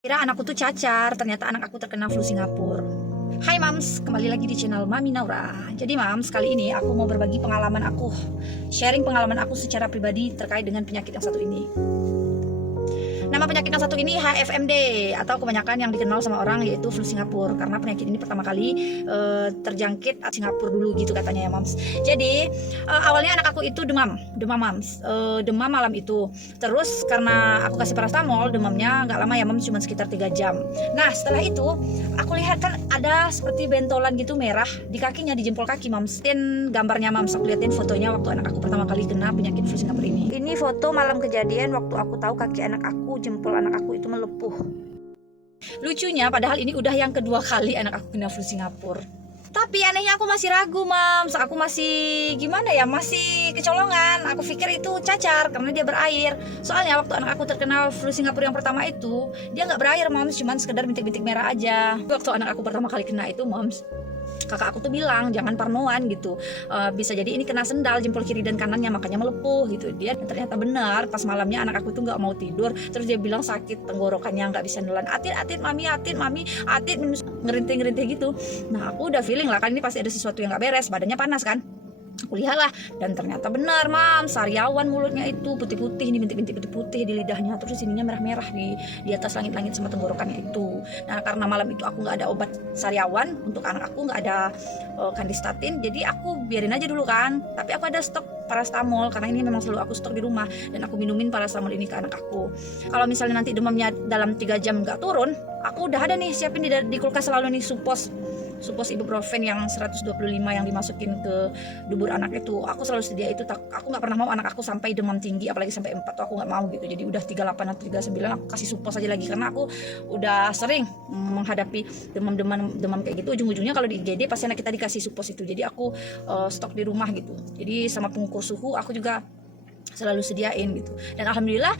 Kira anakku tuh cacar, ternyata anak aku terkena flu Singapura. Hai Mams, kembali lagi di channel Mami Naura. Jadi Mams, kali ini aku mau berbagi pengalaman aku, sharing pengalaman aku secara pribadi terkait dengan penyakit yang satu ini. Nama penyakit yang satu ini HFMD atau kebanyakan yang dikenal sama orang yaitu flu Singapura, karena penyakit ini pertama kali terjangkit Singapura dulu gitu katanya ya Mams. Jadi awalnya anak aku itu demam Mams, demam malam itu. Terus karena aku kasih paracetamol, demamnya nggak lama ya Mams, cuma sekitar 3 jam. Nah setelah itu aku lihat kan ada seperti bentolan gitu merah di kakinya, di jempol kaki Mams. Dan gambarnya Mams, aku liatin fotonya waktu anak aku pertama kali kena penyakit flu Singapura ini. Ini foto malam kejadian waktu aku tahu kaki anak aku, jempol anak aku itu melepuh. Lucunya padahal ini udah yang kedua kali anak aku kena flu Singapura. Tapi anehnya aku masih ragu Mams, aku masih gimana ya, masih kecolongan. Aku pikir itu cacar karena dia berair. Soalnya waktu anak aku terkena flu Singapura yang pertama itu, dia nggak berair Mams, cuman sekedar bintik-bintik merah aja. Waktu anak aku pertama kali kena itu Mams, kakak aku tuh bilang jangan parnoan gitu, bisa jadi ini kena sendal jempol kiri dan kanannya makanya melepuh gitu. Dia ternyata benar, pas malamnya anak aku tuh nggak mau tidur, terus dia bilang sakit tenggorokannya, nggak bisa nelan, atit mami, ngerintih gitu. Nah aku udah feeling lah kan ini pasti ada sesuatu yang nggak beres, badannya panas kan. Aku lihat lah, dan ternyata benar Mams, sariawan mulutnya itu putih-putih, ini bintik-bintik putih-putih di lidahnya, terus sininya merah-merah di atas langit-langit sama tenggorokannya itu. Nah karena malam itu aku nggak ada obat sariawan untuk anak aku, nggak ada kandistatin, jadi aku biarin aja dulu kan. Tapi aku ada stok paracetamol karena ini memang selalu aku stok di rumah, dan aku minumin paracetamol ini ke anak aku. Kalau misalnya nanti demamnya dalam 3 jam nggak turun, aku udah ada nih siapin di kulkas selalu nih supos ibuprofen yang 125 yang dimasukin ke dubur anak itu. Aku selalu sedia itu. Aku nggak pernah mau anak aku sampai demam tinggi, apalagi sampai 4 tuh aku nggak mau gitu. Jadi udah 38 atau 39 aku kasih supos aja lagi, karena aku udah sering menghadapi demam kayak gitu. Ujung-ujungnya kalau di IGD pasti anak kita dikasih supos itu. Jadi aku stok di rumah gitu. Jadi sama pengukur suhu aku juga selalu sediain gitu. Dan alhamdulillah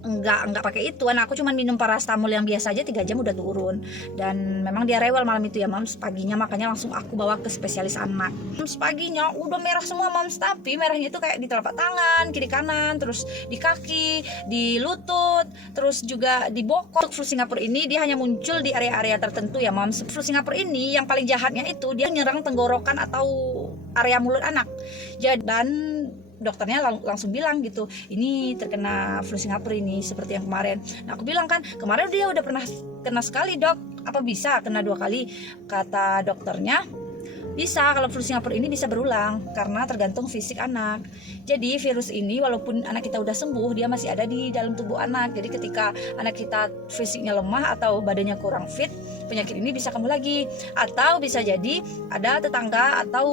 enggak pakai itu, aku cuma minum paracetamol yang biasa aja 3 jam udah turun. Dan memang dia rewel malam itu ya Mams, paginya makanya langsung aku bawa ke spesialis anak. Mams paginya udah merah semua Mams, tapi merahnya itu kayak di telapak tangan kiri kanan, terus di kaki, di lutut, terus juga di bokong. Flu Singapura ini dia hanya muncul di area-area tertentu ya Mams. Flu Singapura ini yang paling jahatnya itu dia nyerang tenggorokan atau area mulut anak. Dan dokternya langsung bilang gitu, ini terkena flu Singapura ini seperti yang kemarin. Nah aku bilang kan, kemarin dia udah pernah kena sekali dok, apa bisa kena 2 kali? Kata dokternya, bisa, kalau flu Singapura ini bisa berulang karena tergantung fisik anak. Jadi virus ini walaupun anak kita udah sembuh, dia masih ada di dalam tubuh anak. Jadi ketika anak kita fisiknya lemah atau badannya kurang fit, penyakit ini bisa kambuh lagi. Atau bisa jadi ada tetangga atau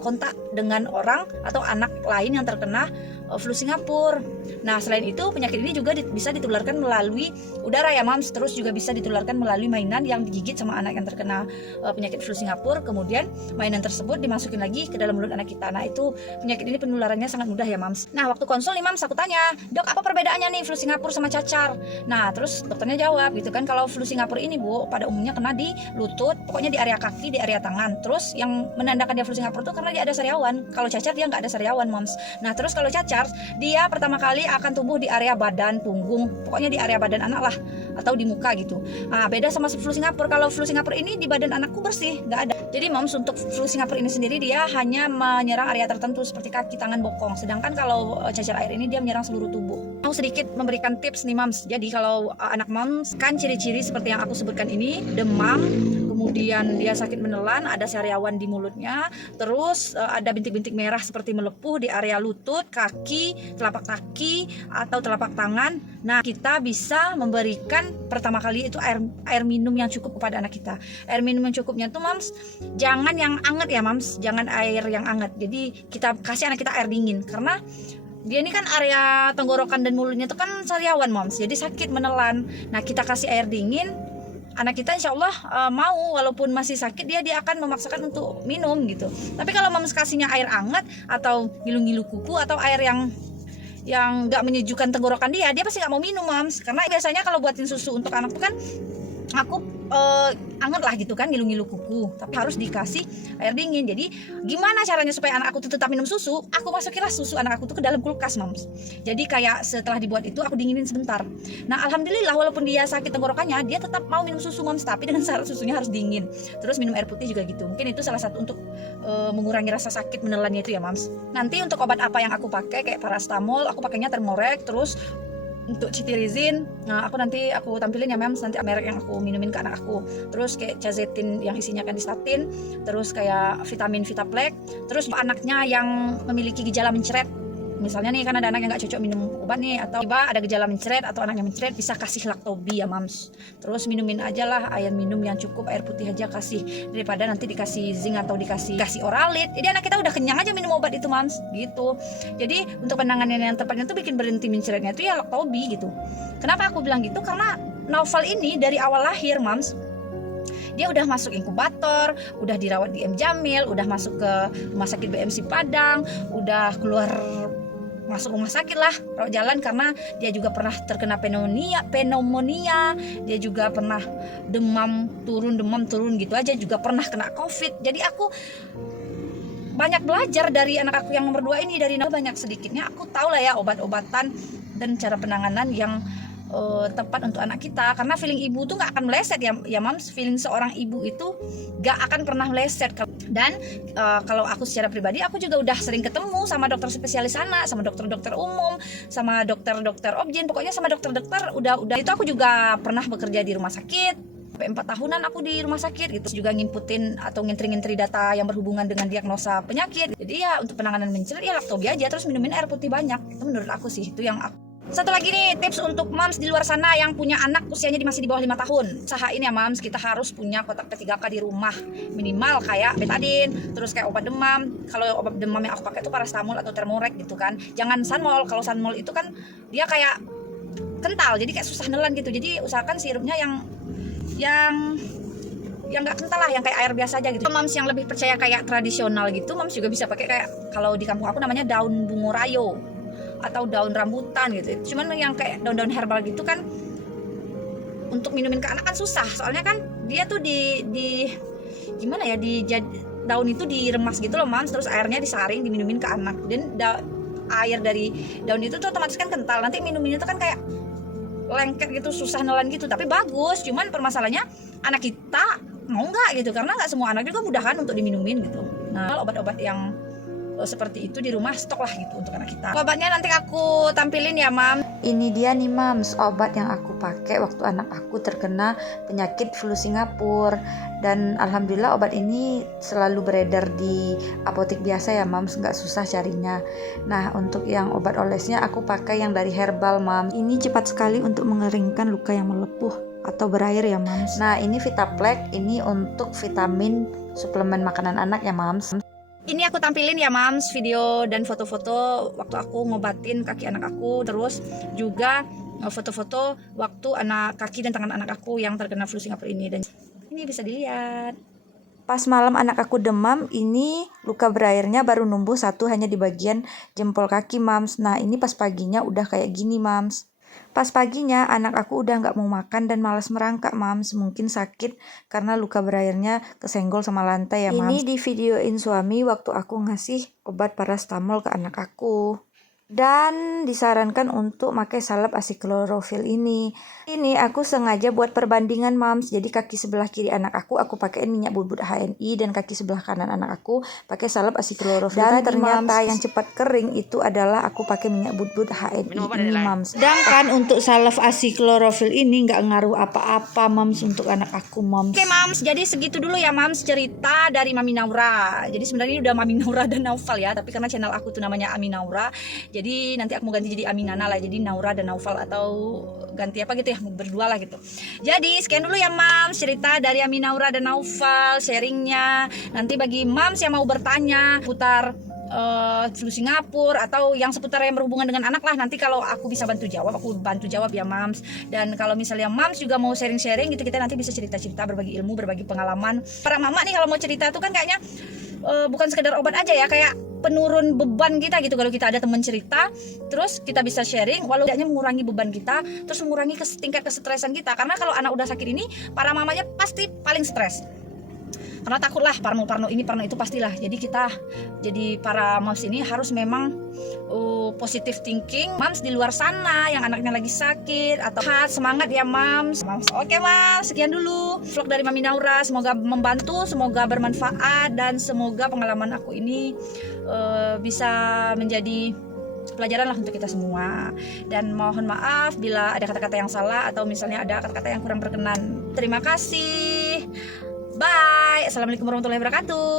kontak dengan orang atau anak lain yang terkena flu Singapura. Nah selain itu penyakit ini juga bisa ditularkan melalui udara ya Mams, terus juga bisa ditularkan melalui mainan yang digigit sama anak yang terkena penyakit flu Singapura. Kemudian mainan tersebut dimasukin lagi ke dalam mulut anak kita. Nah itu penyakit ini penularannya sangat mudah ya Mams. Nah waktu konsul nih Mams, aku tanya, dok apa perbedaannya nih flu Singapura sama cacar? Nah terus dokternya jawab gitu kan, kalau flu Singapura ini Bu pada umumnya kena di lutut, pokoknya di area kaki, di area tangan. Terus yang menandakan dia flu Singapura itu karena dia ada sariawan. Kalau cacar dia nggak ada sariawan Mams. Nah terus kalau cacar dia pertama kali akan tumbuh di area badan, punggung, pokoknya di area badan anak lah, atau di muka gitu. Nah beda sama flu Singapura. Kalau flu Singapura ini di badan anakku bersih, nggak ada. Jadi Mams untuk flu Singapura ini sendiri dia hanya menyerang area tertentu seperti kaki, tangan, bokong. Sedangkan kalau cacar air ini dia menyerang seluruh tubuh. Mau sedikit memberikan tips nih Mams. Jadi kalau anak Mams kan ciri-ciri seperti yang aku sebutkan ini, demam, kemudian dia sakit menelan, ada sariawan di mulutnya, terus ada bintik-bintik merah seperti melepuh di area lutut, kaki, telapak kaki atau telapak tangan. Nah kita bisa memberikan pertama kali itu air minum yang cukup kepada anak kita. Air minum yang cukupnya tuh Mams, jangan yang anget ya Mams, jangan air yang anget. Jadi kita kasih anak kita air dingin, karena dia ini kan area tenggorokan dan mulutnya itu kan sariawan Mams, jadi sakit menelan. Nah kita kasih air dingin, anak kita insya Allah mau, walaupun masih sakit dia akan memaksakan untuk minum gitu. Tapi kalau Mams kasihnya air hangat atau ngilu-ngilu kuku atau air yang nggak menyejukkan tenggorokan dia pasti nggak mau minum Mams. Karena biasanya kalau buatin susu untuk anak tuh kan aku anget lah gitu kan, ngilu-ngilu kuku, tapi harus dikasih air dingin. Jadi gimana caranya supaya anak aku tuh tetap minum susu? Aku masukinlah susu anak aku tuh ke dalam kulkas, Mams. Jadi kayak setelah dibuat itu aku dinginin sebentar. Nah alhamdulillah walaupun dia sakit tenggorokannya, dia tetap mau minum susu, Mams, tapi dengan syarat susunya harus dingin. Terus minum air putih juga gitu. Mungkin itu salah satu untuk mengurangi rasa sakit menelannya itu ya, Mams. Nanti untuk obat apa yang aku pakai kayak paracetamol, aku pakainya Thermorex. Terus untuk cetirizine, nah aku tampilin ya, Mams, nanti merek yang aku minumin ke anak aku. Terus kayak Cazetin yang isinya kandistatin, terus kayak vitamin Vitaplex. Terus anaknya yang memiliki gejala mencret, misalnya nih kan ada anak yang nggak cocok minum obat nih, atau tiba ada gejala mencret atau anaknya mencret, bisa kasih Lactobi ya, Mams. Terus minumin aja lah air minum yang cukup, air putih aja kasih, daripada nanti dikasih zinc atau dikasih oralit. Jadi anak kita udah kenyang aja minum obat itu, Mams, gitu. Jadi untuk penanganan yang tepatnya tuh bikin berhenti mencretnya itu ya Lactobi gitu. Kenapa aku bilang gitu? Karena Naufal ini dari awal lahir, Mams, dia udah masuk inkubator, udah dirawat di M Jamil, udah masuk ke rumah sakit BMC Padang, udah keluar masuk rumah sakit lah, rawat jalan, karena dia juga pernah terkena pneumonia, dia juga pernah demam turun gitu aja, juga pernah kena COVID. Jadi aku banyak belajar dari anak aku yang nomor 2 ini, dari banyak sedikitnya aku tahu lah ya obat-obatan dan cara penanganan yang tepat untuk anak kita. Karena feeling ibu tuh nggak akan meleset ya, Mams. Feeling seorang ibu itu nggak akan pernah meleset. Dan kalau aku secara pribadi, aku juga udah sering ketemu sama dokter spesialis anak, sama dokter-dokter umum, sama dokter-dokter obgyn, pokoknya sama dokter-dokter udah itu. Aku juga pernah bekerja di rumah sakit, sampai 4 tahunan aku di rumah sakit gitu, juga ngimputin atau ngintri data yang berhubungan dengan diagnosa penyakit. Jadi ya untuk penanganan mencret ya Lactobi aja, terus minumin air putih banyak. Itu menurut aku sih, itu yang aku. Satu lagi nih tips untuk Mams di luar sana yang punya anak usianya masih di bawah 5 tahun. Usahain ya, Mams, kita harus punya kotak P3K di rumah, minimal kayak betadine, terus kayak obat demam. Kalau obat demam yang aku pakai itu paracetamol atau Thermorex gitu kan. Jangan Sanmol. Kalau Sanmol itu kan dia kayak kental, jadi kayak susah nelan gitu. Jadi usahakan sirupnya yang nggak kental lah, yang kayak air biasa aja gitu. Mams yang lebih percaya kayak tradisional gitu, Mams juga bisa pakai kayak, kalau di kampung aku namanya daun bungo rayo atau daun rambutan gitu. Cuman yang kayak daun-daun herbal gitu kan untuk minumin ke anak kan susah, soalnya kan dia tuh di gimana ya, daun itu diremas gitu loh, Mams, terus airnya disaring diminumin ke anak. Dan air dari daun itu tuh otomatis kan kental, nanti minuminnya tuh kan kayak lengket gitu, susah nelan gitu, tapi bagus. Cuman permasalahannya anak kita mau nggak gitu, karena nggak semua anak juga mudahan untuk diminumin gitu. Nah obat-obat yang seperti itu di rumah stok lah gitu untuk anak kita. Obatnya nanti aku tampilin ya, Mam. Ini dia nih, Mams, obat yang aku pakai waktu anak aku terkena penyakit flu Singapura. Dan alhamdulillah obat ini selalu beredar di apotek biasa ya, Mams, nggak susah carinya. Nah untuk yang obat olesnya aku pakai yang dari herbal, Mams. Ini cepat sekali untuk mengeringkan luka yang melepuh atau berair ya, Mams. Nah ini Vitaplex, ini untuk vitamin suplemen makanan anak ya, Mams. Ini aku tampilin ya, Mams, video dan foto-foto waktu aku ngobatin kaki anak aku, terus juga foto-foto waktu kaki dan tangan anak aku yang terkena flu Singapura ini. Dan ini bisa dilihat. Pas malam anak aku demam, ini luka berairnya baru numbuh satu hanya di bagian jempol kaki, Mams. Nah ini pas paginya udah kayak gini, Mams. Pas paginya anak aku udah gak mau makan dan malas merangkak, Mams. Mungkin sakit karena luka berairnya kesenggol sama lantai ya, Mams. Ini di videoin suami waktu aku ngasih obat paracetamol ke anak aku. Dan disarankan untuk pakai salep asiklorovil ini. Ini aku sengaja buat perbandingan, Mams. Jadi kaki sebelah kiri anak aku pakein minyak bubut HNI, dan kaki sebelah kanan anak aku pakai salep asiklorovil. Dan ternyata Mams, yang cepat kering itu adalah aku pakai minyak bubut HNI ini, Mams. Sedangkan untuk salep asiklorovil ini nggak ngaruh apa-apa, Mams, untuk anak aku, Mams. Oke, Mams, jadi segitu dulu ya, Mams, cerita dari Mami Naura. Jadi sebenarnya ini udah Mami Naura dan Naufal ya, tapi karena channel aku tuh namanya Ami Naura, jadi nanti aku mau ganti jadi Aminana lah, jadi Naura dan Naufal, atau ganti apa gitu ya, berdua lah gitu. Jadi sekian dulu ya, Mams, cerita dari Ami Naura dan Naufal, sharingnya. Nanti bagi Mams yang mau bertanya putar flu Singapura atau yang seputar yang berhubungan dengan anak lah, nanti kalau aku bisa bantu jawab, aku bantu jawab ya, Mams. Dan kalau misalnya Mams juga mau sharing-sharing gitu, kita nanti bisa cerita-cerita, berbagi ilmu, berbagi pengalaman. Para mama nih kalau mau cerita tuh kan kayaknya bukan sekedar obat aja ya, kayak penurun beban kita gitu kalau kita ada teman cerita, terus kita bisa sharing, walau tidaknya mengurangi beban kita, terus mengurangi tingkat kesetresan kita. Karena kalau anak udah sakit ini, para mamanya pasti paling stres. Karena takutlah parno ini parno itu pastilah. Jadi kita jadi para moms ini harus memang positive thinking. Moms di luar sana yang anaknya lagi sakit atau semangat ya moms. Oke moms, sekian dulu vlog dari Mami Naura. Semoga membantu, semoga bermanfaat, dan semoga pengalaman aku ini bisa menjadi pelajaran lah untuk kita semua. Dan mohon maaf bila ada kata-kata yang salah atau misalnya ada kata-kata yang kurang berkenan. Terima kasih. Bye. Assalamualaikum warahmatullahi wabarakatuh.